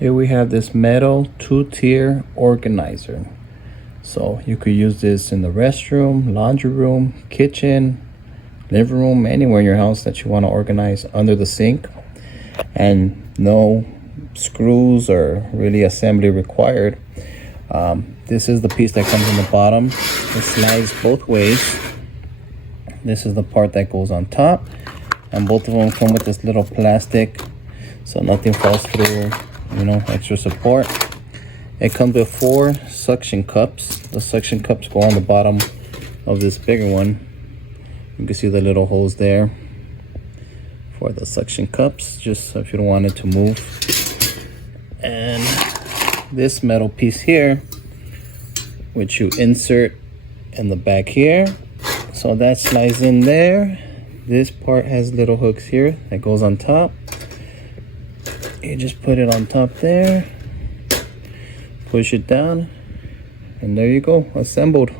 Here we have this metal 2-tier organizer. So you could use this in the restroom, laundry room, kitchen, living room, anywhere in your house that you want to organize under the sink. And no screws or really assembly required. This is the piece that comes in the bottom. It slides both ways. This is the part that goes on top, and both of them come with this little plastic so nothing falls through, you know, extra support. It comes with 4 suction cups. The suction cups go on the bottom of this bigger one. You can see the little holes there for the suction cups, just if you don't want it to move. And this metal piece here, which you insert in the back here, so that slides in there. This part has little hooks here that goes on top. You just put it on top there, push it down, and there you go, assembled.